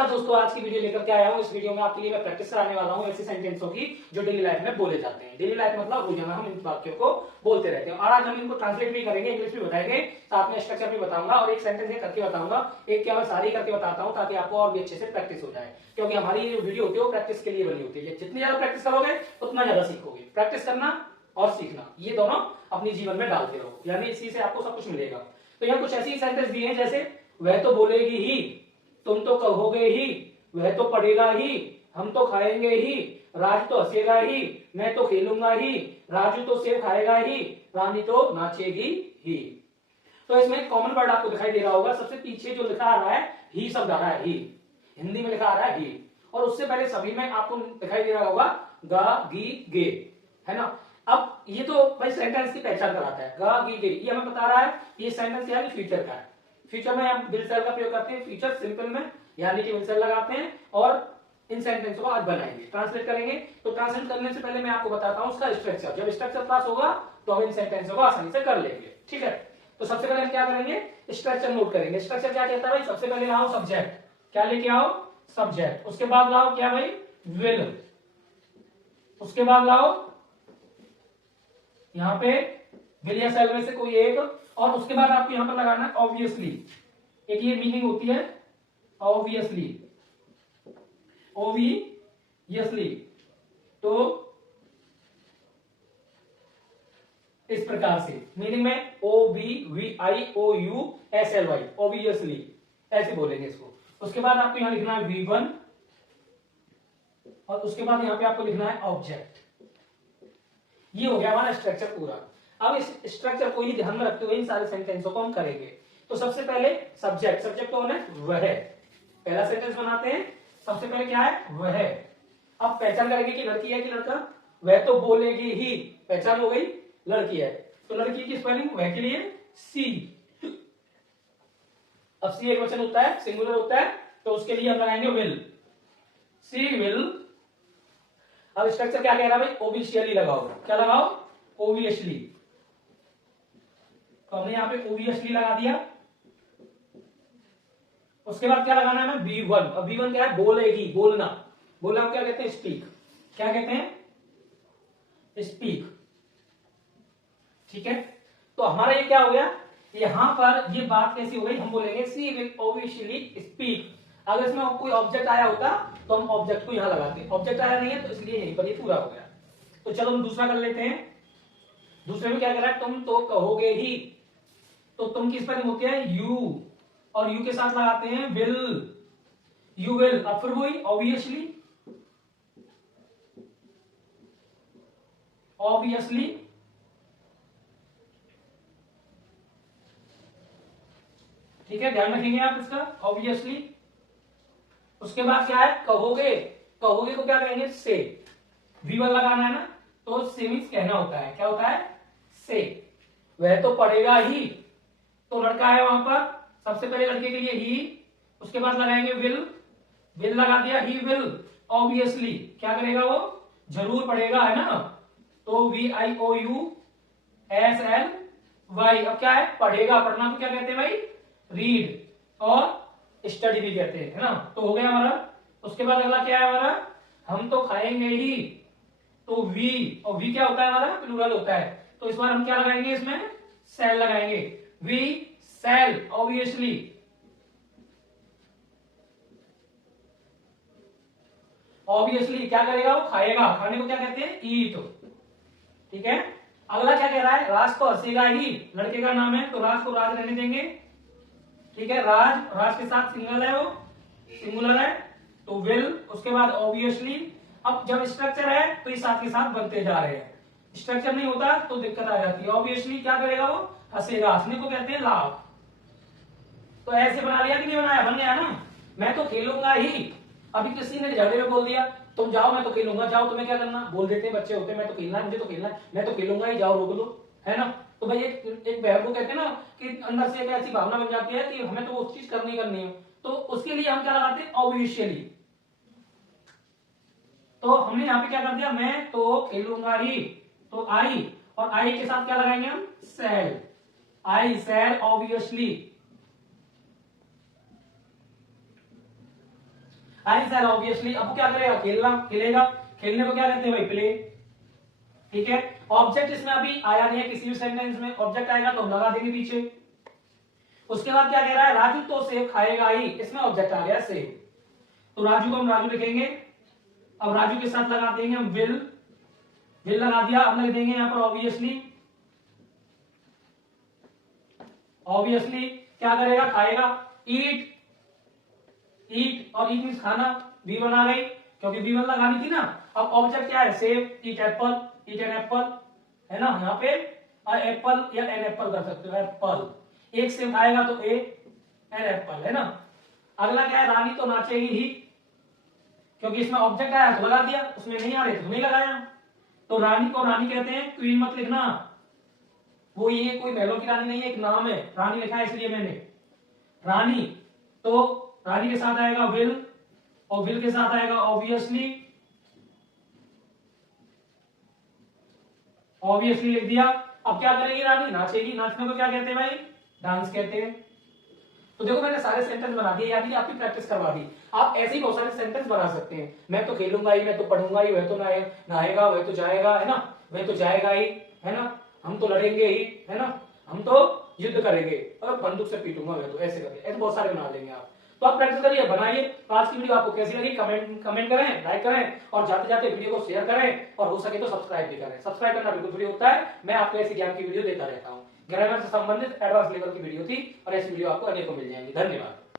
नमस्कार दोस्तों, आज की वीडियो लेकर के आया हूँ। इस वीडियो में आपके लिए मैं प्रैक्टिस कराने वाला हूँ ऐसे सेंटेंसों की जो डेली लाइफ में बोले जाते हैं। डेली लाइफ मतलब रोजाना हम इन वाक्यों को बोलते रहते हैं और आज हम इनको ट्रांसलेट भी करेंगे, इंग्लिश भी बताएंगे, साथ में स्ट्रक्चर भी बताऊंगा और एक सेंटेंस करके बताऊंगा। एक क्या मैं सारी करके बताता हूँ ताकि आपको और भी अच्छे से प्रैक्टिस हो जाए, क्योंकि हमारी ये वीडियो होती है वो प्रैक्टिस के लिए बनी होती है। जितनी ज्यादा प्रैक्टिस करोगे उतना ज्यादा सीखोगे। प्रैक्टिस करना और सीखना ये दोनों अपने जीवन में डालते रहो, यानी इसी से आपको सब कुछ मिलेगा। तो यहाँ कुछ ऐसी सेंटेंस दिए हैं जैसे वह तो बोलेगी ही, तुम तो कहोगे ही, वह तो पढ़ेगा ही, हम तो खाएंगे ही, राज तो हंसेगा ही, मैं तो खेलूंगा ही, राजू तो सेब खाएगा ही, रानी तो नाचेगी ही। तो इसमें कॉमन वर्ड आपको दिखाई दे रहा होगा। सबसे पीछे जो लिखा आ रहा है ही शब्द आ रहा है, ही हिंदी में लिखा आ रहा है ही, और उससे पहले सभी में आपको दिखाई दे रहा होगा गा गी गे, है ना। अब ये तो भाई सेंटेंस की पहचान कराता है, गा गी गे, ये हमें बता रहा है ये सेंटेंस क्या है, फ्यूचर का है। फ्यूचर में हम विल सेल का प्रयोग करते हैं, फ्यूचर सिंपल में यानी कि विल सेल लगाते हैं और इन सेंटेंसों को आज बनाएंगे, ट्रांसलेट करेंगे। तो ट्रांसलेट करने से पहले मैं आपको बताता हूं उसका स्ट्रक्चर। जब स्ट्रक्चर पास होगा तो हम इन सेंटेंसों को आसानी से कर लेंगे, ठीक है। तो सबसे पहले हम क्या करेंगे, स्ट्रक्चर नोट करेंगे। स्ट्रक्चर क्या कहता है भाई, सबसे पहले लाओ सब्जेक्ट, क्या लेके आओ सब्जेक्ट, उसके बाद लाओ क्या भाई विल, उसके बाद लाओ यहां पे विल या सेल में से कोई एक, और उसके बाद आपको यहां पर लगाना है ऑब्वियसली। एक ये मीनिंग होती है ऑब्वियसली, ऑब्वियसली। तो इस प्रकार से मीनिंग में OBVIOUSLY, ऑब्वियसली ऐसे बोलेंगे इसको। उसके बाद आपको यहां लिखना है V1 और उसके बाद यहां पे आपको लिखना है ऑब्जेक्ट। ये हो गया हमारा स्ट्रक्चर पूरा। अब इस स्ट्रक्चर को ही ध्यान में रखते हुए इन सारे सेंटेंसों को हम करेंगे। तो सबसे पहले सब्जेक्ट, सब्जेक्ट कौन है, वह। पहला सेंटेंस बनाते हैं, सबसे पहले क्या है वह। अब पहचान करेंगे कि लड़की है कि लड़का। वह तो बोलेगी ही, पहचान हो गई लड़की है, तो लड़की की स्पेलिंग वह के लिए सी। अब सी एक वचन होता है, सिंगुलर होता है, तो उसके लिए हम लगाएंगे विल, सी विल। अब स्ट्रक्चर क्या कह रहा है भाई, ओबिशियली लगाओ, क्या लगाओ ओबियसली। तो हमने यहां पे ओबियसली लगा दिया। उसके बाद क्या लगाना है हमें B1। अब B1 क्या है, बोलेगी, बोलना। बोलना क्या कहते हैं, स्पीक। क्या कहते हैं, स्पीक, ठीक है। तो हमारा ये क्या हो गया, यहां पर ये बात कैसी हो गई, हम बोलेंगे सी विल ऑब्वियसली स्पीक। अगर इसमें कोई ऑब्जेक्ट आया होता तो हम ऑब्जेक्ट को यहां लगाते, ऑब्जेक्ट आया नहीं है तो इसलिए यहीं पर ये पूरा हो गया। तो चलो हम दूसरा कर लेते हैं। दूसरे में क्या कर रहा है, तुम तो कहोगे ही, तो तुम की स्पेलिंग होती है यू, और यू के साथ लगाते हैं विल, यू विल। अब फिर वही ऑब्वियसली, ऑब्वियसली, ठीक है, ध्यान रखेंगे आप इसका, ऑब्वियसली। उसके बाद क्या है, कहोगे, कहोगे को क्या कहेंगे से। V1 लगाना है ना, तो से मींस कहना होता है, क्या होता है से। वह तो पढ़ेगा ही, तो लड़का है वहां पर, सबसे पहले लड़के के लिए ही, उसके बाद लगाएंगे विल, विल लगा दिया, ही विल ऑब्वियसली, क्या करेगा वो जरूर पढ़ेगा, है ना। तो VIOUSLY। अब क्या है, पढ़ेगा, पढ़ना को क्या कहते हैं भाई रीड, और स्टडी भी कहते हैं, है ना। तो हो गया हमारा। उसके बाद अगला क्या है हमारा, हम तो खाएंगे ही, तो वी, और वी क्या होता है हमारा प्लूरल होता है, तो इस बार हम क्या लगाएंगे, इसमें सेल लगाएंगे, वी सेल ऑब्वियसली। ऑब्वियसली क्या करेगा वो, खाएगा, खाने को क्या कहते हैं ईट, ठीक है। अगला क्या कह रहा है, राज तो हंसेगा ही, लड़के का नाम है तो राज को राज रहने देंगे, ठीक है। राज, राज के साथ सिंगल है, वो सिंगुलर है, तो विल, उसके बाद ऑब्वियसली। अब जब स्ट्रक्चर है तो ये साथ के साथ बनते जा रहे हैं, स्ट्रक्चर नहीं होता तो दिक्कत आ जाती है। ऑब्वियसली क्या करेगा वो, हंसेगा, हंसने को कहते हैं लाभ। तो ऐसे बना लिया कि नहीं बनाया, बन गया ना। मैं तो खेलूंगा ही, अभी किसी ने झगड़े में बोल दिया तुम जाओ मैं तो खेलूंगा, जाओ तुम्हें क्या करना, बोल देते हैं बच्चे होते हैं मैं तो खेलना है, मुझे तो खेलना है, मैं तो खेलूंगा ही, जाओ रोक लो, है ना। तो भाई एक बहन को कहते हैं ना कि अंदर से एक ऐसी भावना बन जाती है कि हमें तो वो चीज करनी करनी है, तो उसके लिए हम क्या लगाते हैं ऑब्वियसली। तो हमने यहाँ पे क्या कर दिया, मैं तो खेलूंगा ही, तो आई, और आई के साथ क्या लगाएंगे हम सेल, आई सेल ऑब्वियसली। Answer obviously. अब वो क्या करेगा, खेलना, खेलेगा। खेलने को क्या कहते हैं भाई, प्ले। ठीक है, ऑब्जेक्ट इसमें अभी आया नहीं है, किसी भी सेंटेंस में ऑब्जेक्ट आएगा तो हम लगा देंगे पीछे। उसके बाद क्या कह रहा है, राजू तो सेब खाएगा ही, इसमें ऑब्जेक्ट आ गया सेब, तो राजू को हम राजू लिखेंगे। अब राजू के साथ लगा देंगे हम विल, विल लगा दिया। अब लिख देंगे यहां पर ऑब्वियसली। ऑब्वियसली क्या करेगा, खाएगा। ईट, ईट और ईट मींस खाना, V1 आ गई क्योंकि V1 लगानी थी ना। अब ऑब्जेक्ट क्या है, सेब, ईट एप्पल, ईट एन एप्पल, है ना। यहाँ पे एप्पल या एन एप्पल कर सकते हो, एप्पल। एक सेब खाएगा तो ए एन एप्पल, है ना। अगला क्या है, रानी तो नाचेगी ही, क्योंकि इसमें ऑब्जेक्ट आया तो लगा दिया, उसमें नहीं आ रहे तो नहीं लगाया। तो रानी को रानी कहते हैं, क्वीन मत लिखना, वो ये कोई महलों की रानी नहीं है, एक नाम है, रानी लिखा है इसलिए मैंने रानी। तो रानी के साथ आएगा विल, और विल के साथ आएगा ऑब्वियसली। ऑब्वियसली लिख दिया। अब क्या करेगी रानी, नाचेगी। नाचने को क्या कहते हैं भाई, डांस कहते हैं। तो देखो मैंने सारे सेंटेंस बना दिए, यानी आपकी प्रैक्टिस करवा दी। आप ऐसे ही बहुत सारे सेंटेंस बना सकते हैं। मैं तो खेलूंगा ही, मैं तो पढ़ूंगा ही, वह तो नहाएगा, वह तो जाएगा, है ना, वह तो जाएगा ही, है ना, हम तो लड़ेंगे ही, है ना, हम तो युद्ध करेंगे, और बंदूक से पीटूंगा, वह तो ऐसे करके, ऐसे बहुत सारे बना लेंगे आप। तो आप प्रैक्टिस करिए, बनाइए। तो आज की वीडियो आपको कैसी लगी, कमेंट करें, लाइक करें, और जाते जाते वीडियो को शेयर करें, और हो सके तो सब्सक्राइब भी करें। सब्सक्राइब करना बिल्कुल फ्री होता है, मैं आपको ऐसी ज्ञान की वीडियो देता रहता हूँ। ग्रामर से संबंधित एडवांस लेवल की वीडियो थी, और ऐसी वीडियो आपको अनेकों मिल जाएंगी। धन्यवाद।